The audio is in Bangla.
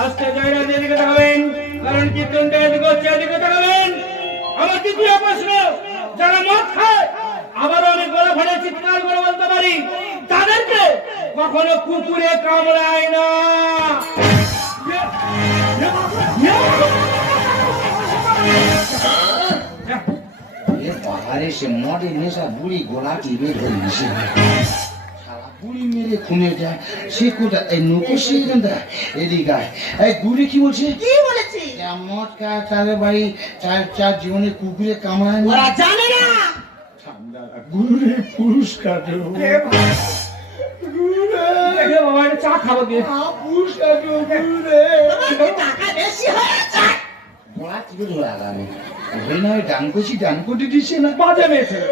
আজকে জয়রাজ এদিকে তাকাবেন, কারণ কীর্তনটা এদিকে হচ্ছে, এদিকে তাকাবেন। আমার তৃতীয় প্রশ্ন, যারা মদ খায় আবারও আমি গলা ফাটে চিৎকার করে বলতে পারি, তাদেরকে কখনো কুকুরে কামড়ায় না। বাবারে সে মদে নেশা বুড়ি গোলাটি বের হয়ে গেছে। বুড়ি মেরে খুনে যায় সে কোথায়? এই নৌকো সেখানটা এদিকে এই বুড়ি কি বলছে? কি বলেছি? মদ খায় তাদের বাড়ি চার জীবনে কুকুরে কামড়ায় ওরা জানে না। গুরুরে পুরস্কার দেবো। বাবা একটা চা খাবো দিয়ে পুরস্কার দেবো গুরুরে। তোমার টাকা বেশি হয়েছে। বলা কি করে লাগানো? ওই নয় ডান করছি ডান করে দিচ্ছে না বাজে মেয়ে ছেলে।